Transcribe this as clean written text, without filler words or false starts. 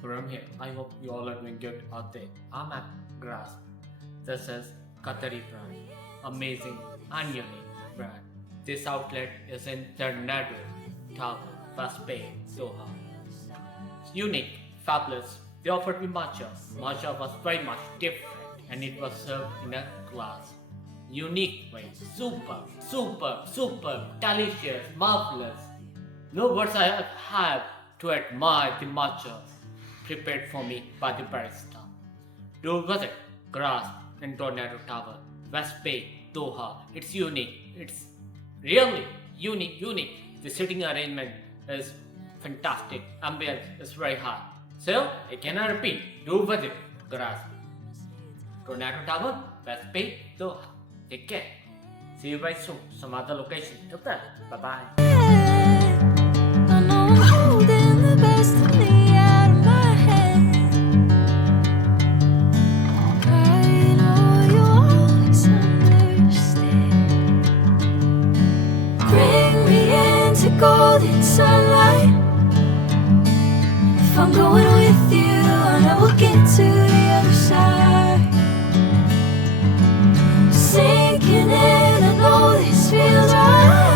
from here. I hope you all are doing good out there. I'm at Grasp. This is Qatari brand. Amazing and unique brand. This outlet is in Tornado, Tower, West Bay, Doha. It's unique, fabulous. They offered me matcha. Matcha was very much different and it was served in a glass. Unique way. Super, delicious, marvelous. No words I have to admire the matcha prepared for me by the barista. Do visit Grass in Tornado Tower, West Bay, Doha. It's unique. It's really unique. The sitting arrangement is fantastic. Ambience is very high. So, again I repeat, do visit Grass, Tornado Tower, West Bay, Doha. Take care. See you guys soon. Some other location. Till then, bye bye. I know I'm holding the best of me out of my head. I know you always understand. Bring me into golden sunlight. If I'm going with you, I know we'll get to the other side. Sinking in, I know this feels right.